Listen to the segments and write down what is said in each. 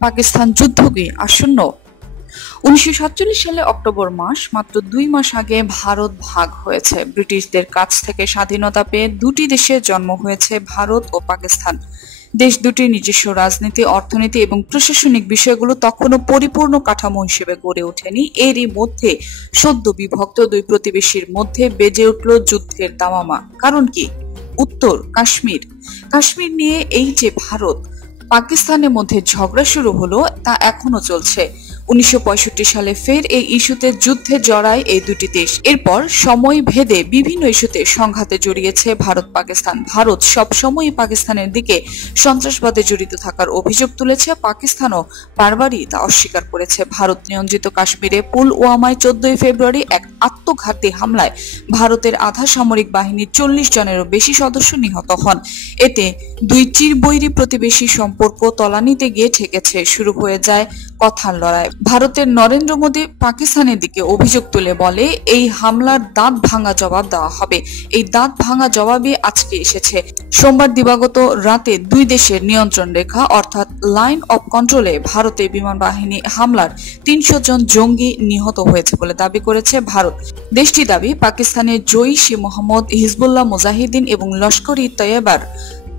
পাকিস্তান যুদ্ধ কি আসন্ন? উনিশশো সাতচল্লিশ সালে অক্টোবর মাস মাত্র দুই মাস আগে ভারত ভাগ হয়েছে। ব্রিটিশদের কাছ থেকে স্বাধীনতা পেয়ে দুটি দেশে জন্ম হয়েছে ভারত ও পাকিস্তান। দেশ দুটির নিজস্ব রাজনীতি, অর্থনীতি এবং প্রশাসনিক বিষয়গুলো তখনও পরিপূর্ণ কাঠামো হিসেবে গড়ে ওঠেনি। এরই মধ্যে সদ্য বিভক্ত দুই প্রতিবেশীর মধ্যে বেজে উঠল যুদ্ধের দামামা। কারণ কি? উত্তর কাশ্মীর। কাশ্মীর নিয়ে এই যে ভারত পাকিস্তানের মধ্যে ঝগড়া শুরু হলো, তা এখনও চলছে। উনিশশো পঁয়ষট্টি সালে ফের এই ইস্যুতে যুদ্ধে জড়ায় এই দুটি দেশ। এরপর সময় ভেদে বিভিন্ন ইস্যুতে সংঘাতে জড়িয়েছে ভারত, পাকিস্তান। ভারত সবসময়ই পাকিস্তানের দিকে সন্ত্রাসবাদে জড়িত থাকার অভিযোগ তুলেছে। পাকিস্তানও বারবারই তা অস্বীকার করেছে। ভারত নিয়ন্ত্রিত কাশ্মীরে পুলওয়ামায় চোদ্দই ফেব্রুয়ারি এক আত্মঘাতী হামলায় ভারতের আধা সামরিক বাহিনীর চল্লিশ জনেরও বেশি সদস্য নিহত হন। এতে দুই চিরবৈরী প্রতিবেশী সম্পর্ক তলানিতে গিয়ে ঠেকেছে, শুরু হয়ে যায় কথার লড়াই। ভারতের নরেন্দ্র মোদী পাকিস্তানের দিকে অভিযোগ তুলে বলে, এই হামলার দাঁত ভাঙা জবাব দেওয়া হবে। এই দাঁত ভাঙা জবাবই আজকে এসেছে। সোমবার দিবাগত রাতে দুই দেশের নিয়ন্ত্রণ রেখা, অর্থাৎ লাইন অব কন্ট্রোলে ভারতে বিমান বাহিনী হামলার তিনশো জন জঙ্গি নিহত হয়েছে বলে দাবি করেছে ভারত। দেশটি দাবি, পাকিস্তানের জৈশ মোহাম্মদ হিজবুল্লাহ মুজাহিদিন এবং লস্কর ই তৈয়বার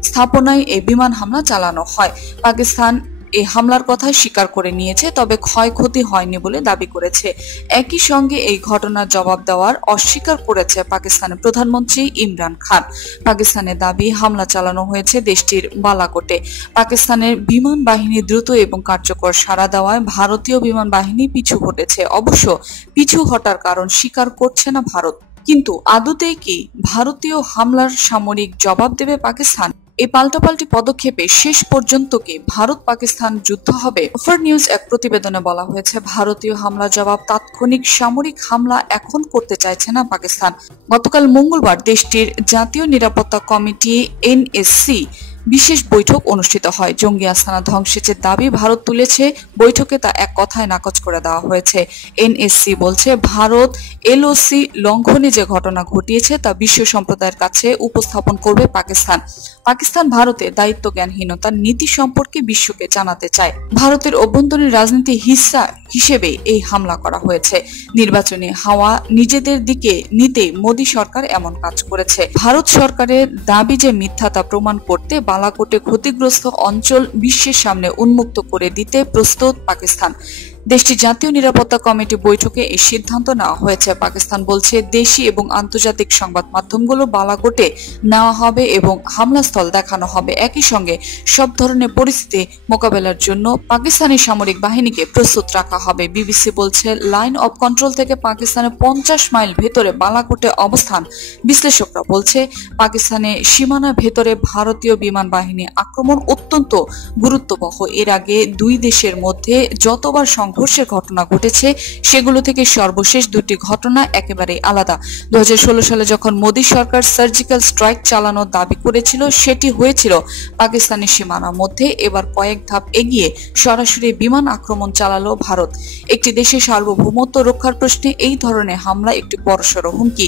স্থাপনায় এই বিমান হামলা চালানো হয়। পাকিস্তান এই হামলার কথা স্বীকার করে নিয়েছে, তবে ক্ষয়ক্ষতি হয়নি বলে দাবি করেছে। একই সঙ্গে এই ঘটনার জবাব দেওয়ার অস্বীকার করেছে পাকিস্তানের প্রধানমন্ত্রী ইমরান খান। পাকিস্তানের দাবি, হামলা চালানো হয়েছে দেশটির বালাকোটে। পাকিস্তানের বিমান বাহিনী দ্রুত এবং কার্যকর সাড়া দেওয়ায় ভারতীয় বিমান বাহিনী পিছু হটেছে। অবশ্য পিছু হটার কারণ স্বীকার করছে না ভারত। কিন্তু আদতেই কি ভারতীয় হামলার সামরিক জবাব দেবে পাকিস্তান? এই পাল্টাপাল্টি পদক্ষেপে শেষ পর্যন্ত কি ভারত পাকিস্তান যুদ্ধ হবে। অফার নিউজ এক প্রতিবেদনে বলা হয়েছে, ভারতীয় হামলা জবাব তাৎক্ষণিক সামরিক হামলা এখন করতে চাইছে না পাকিস্তান। গতকাল মঙ্গলবার দেশটির জাতীয় নিরাপত্তা কমিটি এনএসসি বিশেষ বৈঠক অনুষ্ঠিত হয়। জঙ্গি আস্তানা ধ্বংসের যে দাবি ভারত তুলেছে। বৈঠকে তা এক কথায় নাকচ করে দেওয়া হয়েছে। এনএসসি বলছে, ভারত এলওসি লঙ্ঘনে যে ঘটনা ঘটিয়েছে তা বিশ্ব সম্প্রদায়ের কাছে উপস্থাপন করবে পাকিস্তান। পাকিস্তান ভারতের দায়িত্ব জ্ঞানহীনতার নীতি সম্পর্কে বিশ্বকে জানাতে চায়। ভারতের অভ্যন্তরীণ রাজনীতি হিস্সা হিসেবে এই হামলা করা হয়েছে। নির্বাচনে হাওয়া নিজেদের দিকে নিতে মোদী সরকার এমন কাজ করেছে। ভারত সরকারের দাবি যে মিথ্যাতা প্রমাণ করতে বালাকোটে ক্ষতিগ্রস্ত অঞ্চল বিশ্বের সামনে উন্মুক্ত করে দিতে প্রস্তুত পাকিস্তান। দেশটির জাতীয় নিরাপত্তা কমিটি বৈঠকে এই সিদ্ধান্ত নেওয়া হয়েছে। পাকিস্তান বলছে, দেশি এবং আন্তর্জাতিক সংবাদ মাধ্যমগুলো বালাকোটে নেওয়া হবে এবং হামলাস্থল দেখানো হবে। একই সঙ্গে সব ধরনের পরিস্থিতি মোকাবেলার জন্য পাকিস্তানি সামরিক বাহিনীকে প্রস্তুত রাখা হবে। বিবিসি বলছে, লাইন অব কন্ট্রোল থেকে পাকিস্তানের পঞ্চাশ মাইল ভেতরে বালাকোটে অবস্থান। বিশ্লেষকরা বলছে পাকিস্তানের সীমানার ভেতরে ভারতীয় বিমান বাহিনী আক্রমণ অত্যন্ত গুরুত্ববহ। এর আগে দুই দেশের মধ্যে যতবার সংঘর্ষের ঘটনা ঘটেছে, সেগুলো থেকে সর্বশেষ দুটি ঘটনা একেবারে আলাদা। দুহাজার ষোলো সালে যখন মোদী সরকার সার্জিক্যাল স্ট্রাইক চালানোর দাবি করেছিল, সেটি হয়েছিল পাকিস্তানের সীমানার মধ্যে। এবার কয়েক ধাপ এগিয়ে সরাসরি বিমান আক্রমণ চালালো ভারত। একটি দেশের সার্বভৌমত্ব রক্ষার প্রশ্নে এই ধরনের হামলা একটি বড়সড় হুমকি।